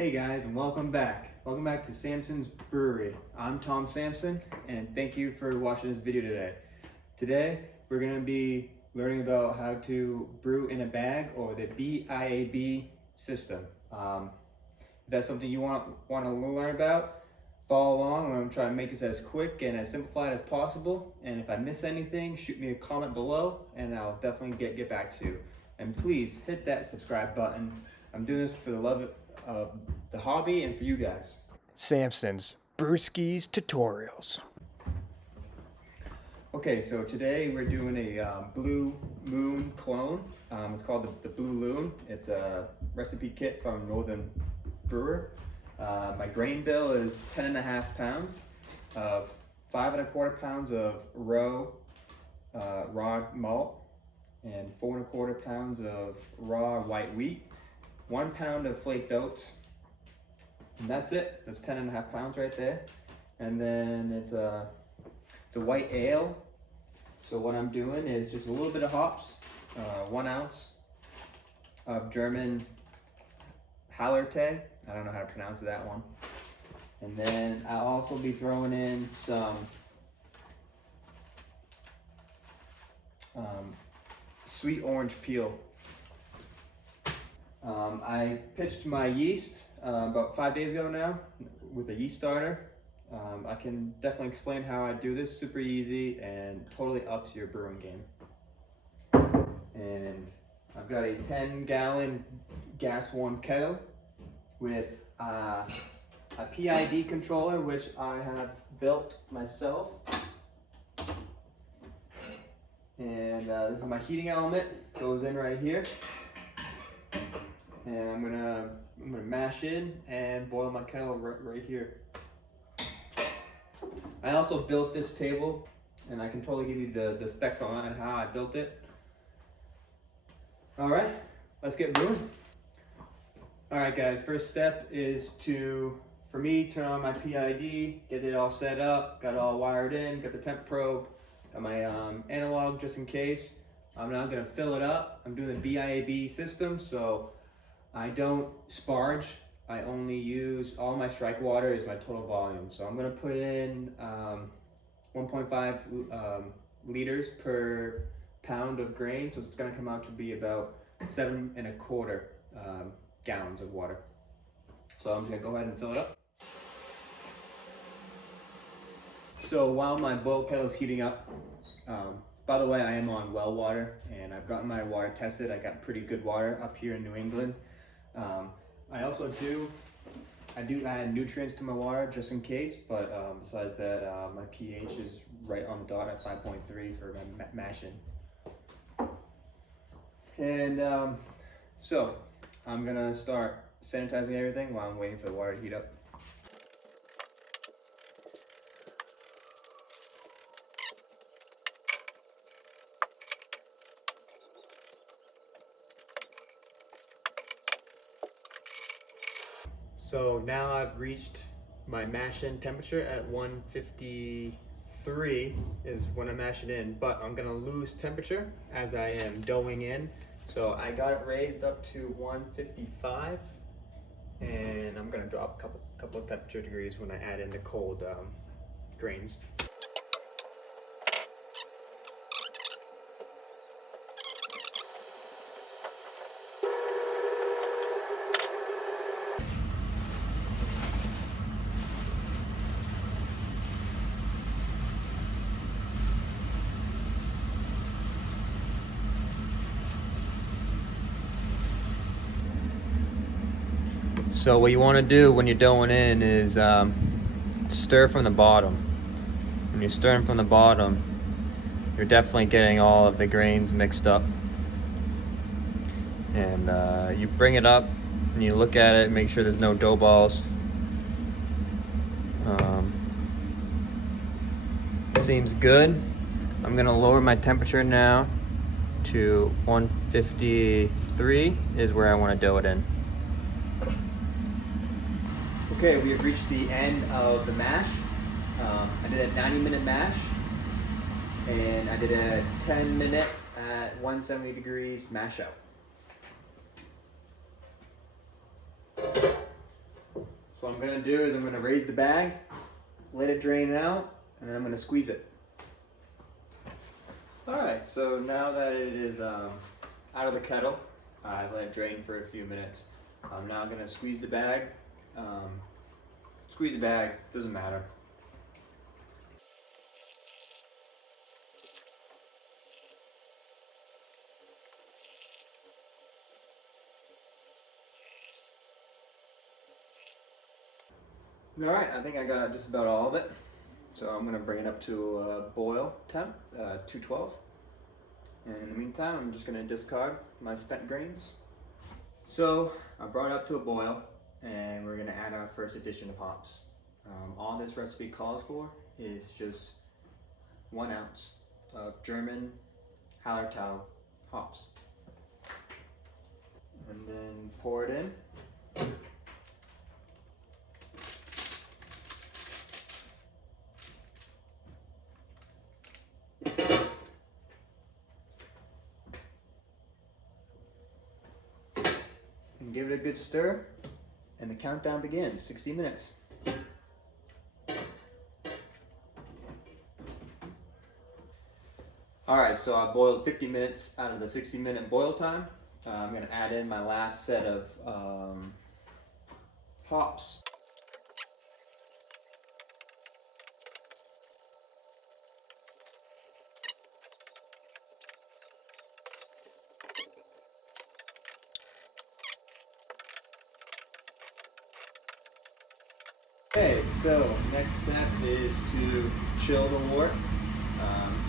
Hey guys, and welcome back. Welcome back to Samson's Brewery. I'm Tom Samson, and thank you for watching this video today. Today, we're going to be learning about how to brew in a bag, or the BIAB system. If that's something you want to learn about, follow along. I'm going to try to make this as quick and as simplified as possible. And if I miss anything, shoot me a comment below, and I'll definitely get back to you. And please hit that subscribe button. I'm doing this for the love of the hobby and for you guys. Samson's Brewskis Tutorials. Okay, so today we're doing a Blue Moon clone. It's called the Blue Loon. It's a recipe kit from Northern Brewer. My grain bill is 10.5 pounds of 5 1/4 pounds of raw malt and 4 1/4 pounds of raw white wheat, 1 pound of flaked oats, and that's it. That's 10.5 pounds right there. And then it's a white ale. So what I'm doing is just a little bit of hops, 1 ounce of German Hallertau. I don't know how to pronounce that one. And then I'll also be throwing in some sweet orange peel. I pitched my yeast about 5 days ago now with a yeast starter. I can definitely explain how I do this. Super easy and totally ups your brewing game. And I've got a 10-gallon gas warm kettle with a PID controller, which I have built myself. And this is my heating element. Goes in right here. And I'm gonna mash in and boil my kettle right here. I also built this table, and I can totally give you the specs on it and how I built it. All right, let's get brewing. All right, guys. First step is for me, turn on my PID, get it all set up, got it all wired in, got the temp probe, got my analog just in case. I'm now gonna fill it up. I'm doing the BIAB system, so I don't sparge. I only use, all my strike water is my total volume. So I'm gonna put in 1.5 liters per pound of grain. So it's gonna come out to be about 7 1/4 gallons of water. So I'm just gonna go ahead and fill it up. So while my boil kettle is heating up, by the way, I am on well water, and I've gotten my water tested. I got pretty good water up here in New England. I also do add nutrients to my water just in case, but besides that, my pH is right on the dot at 5.3 for my mashing. And so I'm gonna start sanitizing everything while I'm waiting for the water to heat up. So now I've reached my mash-in temperature at 153 is when I mash it in, but I'm gonna lose temperature as I am doughing in. So I got it raised up to 155, and I'm gonna drop a couple of temperature degrees when I add in the cold grains. So what you want to do when you're doughing in is stir from the bottom. When you're stirring from the bottom, you're definitely getting all of the grains mixed up. And you bring it up and you look at it, make sure there's no dough balls. Seems good. I'm gonna lower my temperature now to 153 is where I want to dough it in. Okay, we have reached the end of the mash. I did a 90-minute mash, and I did a 10-minute at 170 degrees mash out. So what I'm gonna do is I'm gonna raise the bag, let it drain out, and then I'm gonna squeeze it. Alright, so now that it is out of the kettle, I let it drain for a few minutes. I'm now gonna squeeze the bag. Squeeze the bag, doesn't matter. Alright, I think I got just about all of it. So I'm going to bring it up to a boil temp, 212. And in the meantime, I'm just going to discard my spent grains. So I brought it up to a boil, and we're going to add our first addition of hops. All this recipe calls for is just 1 ounce of German Hallertau hops. And then pour it in. And give it a good stir, and the countdown begins, 60 minutes. Alright, so I boiled 50 minutes out of the 60-minute boil time. I'm going to add in my last set of hops. Okay, so next step is to chill the wort.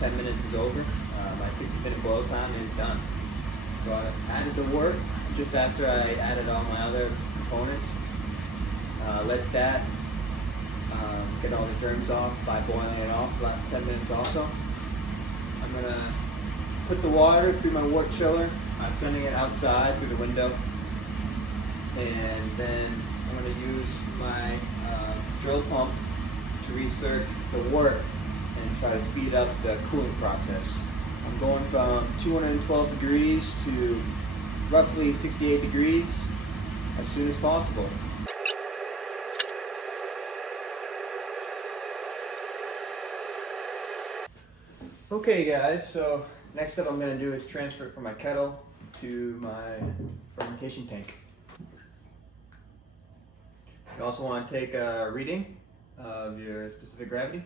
10 minutes is over. My 60-minute boil time is done. So I added the wort just after I added all my other components. Let that get all the germs off by boiling it off the last 10 minutes also. I'm going to put the water through my wort chiller. I'm sending it outside through the window. And then I'm going to use my drill pump to recirc the wort and try to speed up the cooling process. I'm going from 212 degrees to roughly 68 degrees as soon as possible. Okay guys, so next step I'm going to do is transfer it from my kettle to my fermentation tank. You also want to take a reading of your specific gravity.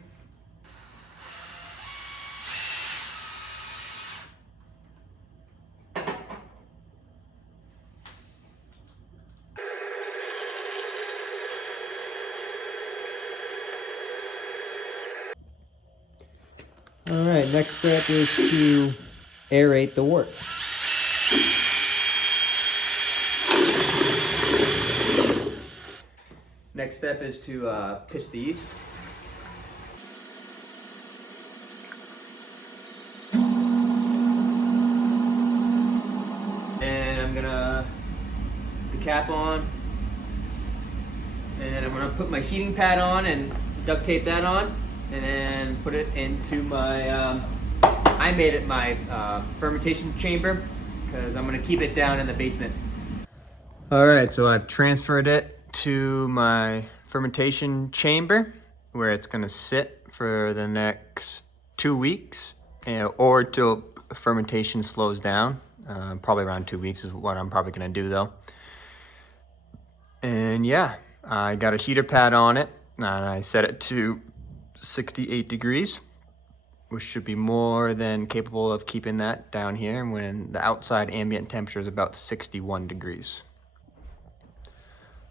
Alright, next step is to aerate the wort. Next step is to pitch the yeast. And I'm gonna put the cap on. And then I'm gonna put my heating pad on and duct tape that on. And then put it into my, I made it my fermentation chamber because I'm gonna keep it down in the basement. Alright, so I've transferred it to my fermentation chamber where it's gonna sit for the next 2 weeks or till fermentation slows down. Probably around 2 weeks is what I'm probably gonna do though. And yeah, I got a heater pad on it and I set it to 68 degrees, which should be more than capable of keeping that down here when the outside ambient temperature is about 61 degrees.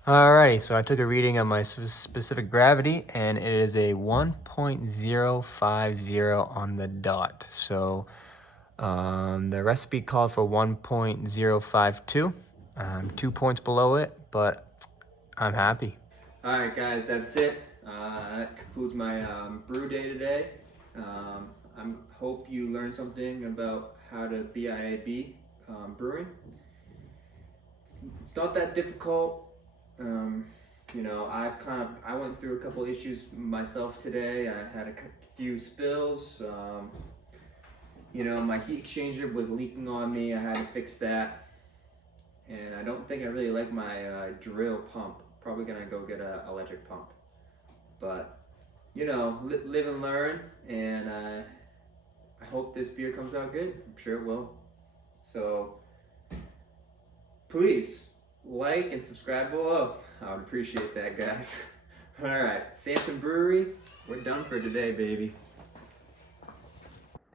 Alrighty, so I took a reading of my specific gravity and it is a 1.050 on the dot. So the recipe called for 1.052. I'm 2 points below it, but I'm happy. Alright guys, that's it. That concludes my brew day today. I hope you learned something about how to BIAB brewing. It's not that difficult. You know, I went through a couple issues myself today. I had a few spills. You know, my heat exchanger was leaking on me. I had to fix that. And I don't think I really like my drill pump, probably gonna go get a electric pump. But you know, live and learn, and I hope this beer comes out good. I'm sure it will. So please like and subscribe below. I would appreciate that, guys. All right, Samson Brewery, we're done for today, baby.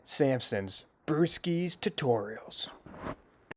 Samson's Brewskis Tutorials.